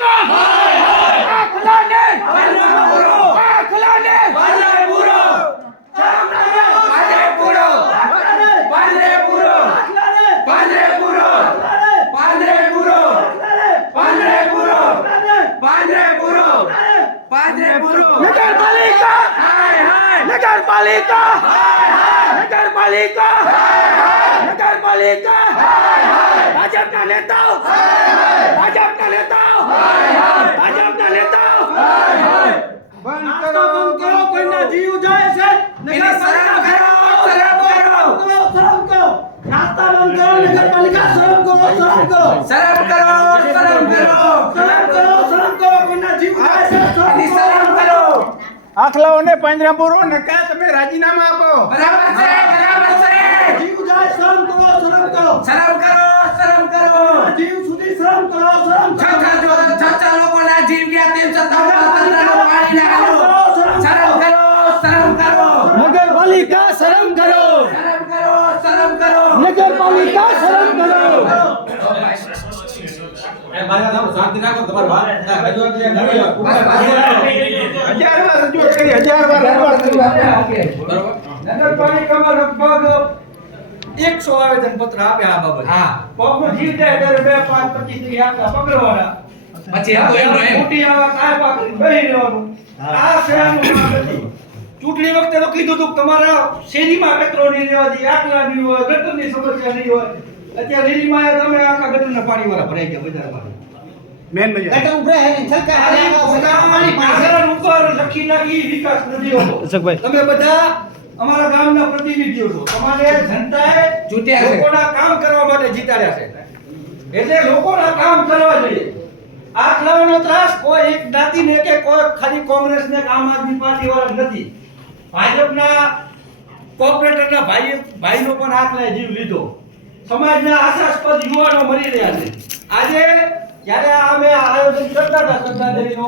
को आखलाने आखलाने बल्लेपुरो चामलाने बल्लेपुरो बल्लेपुरो बल्लेपुरो बल्लेपुरो बल्लेपुरो बल्लेपुरो बल्लेपुरो नगर पालिका हाय हाय नगर पालिका हाय हाय नगर पालिका हाय हाय नगर पालिका हाय हाय भाजपा नेता। हाय हाय નેતાઓ ભાજપના નેતાઓ નાસ્તો બંધ કરો કોઈના જીવ જાય છે? એની શરમ શરમ કરો. શરમ કરો. નાસ્તા બંધ કરો નગરપાલિકા શરમ કરો શરમ કરો. શરમ કરો શરમ કરો. શરમ કરો શરમ કરો કોઈના જીવ જાય છે શરમ કરો. શરમ કરો. આખલાઓને પાંજરા પૂરો નકા તમે રાજીનામા આપો. બરાબર છે બરાબર છે. જીવ જાય શરમ કરો શરમ કરો. શરમ શરમ કરો. શરમ કરો શરમ કરો. નગરપાલિકા શરમ કરો. હજાર વાર રજૂઆત કરી હજાર વાર રજૂઆત કરી. નગરપાલિકામાં લગભગ એકસો આવેદન પત્ર આપે આ બાબત. હા. પગ જીતે ત્યારે બે પાંચ પચીસથી પકડવાના પછી મોટી આવા કાંઈ પાકડી બેહી રહેવાનું આ ચૂંટણી વખતે તો કીધું હતું તમારા શેરીમાં કચરો નહીં રહેવા દઈએ આટલા નહીં હોય ગટરની સમસ્યા નહીં હોય. અત્યારે રેલીમાં તમે આખા ગટરના પાણી વાળા ભરાઈ ગયા બજારમાં મેન બજાર શહેર ઉપર લખી નાખી વિકાસ નથી હોતો. તમે બધા અમારા ગામના પ્રતિનિધિઓ છો. તમારે જનતાએ ચૂંટ્યા છે. લોકોના કામ કરવા માટે જીતાડ્યા છે. એટલે લોકોના કામ કરવા જોઈએ. આ ખલાવાનો ત્રાસ કોઈ એક જ્ઞાતિને કે કોઈ ખાલી કોંગ્રેસને ને આમ આદમી પાર્ટી વાળા નથી. ભાજપના કોર્પોરેટરના ભાઈ ભાઈનો પણ આખલાએ જીવ લીધો. સમાજના આશાસ્પદ યુવાનો મરી રહ્યા છે. આજે જ્યારે અમે આયોજન કરતા હતા શ્રદ્ધાંજલિનો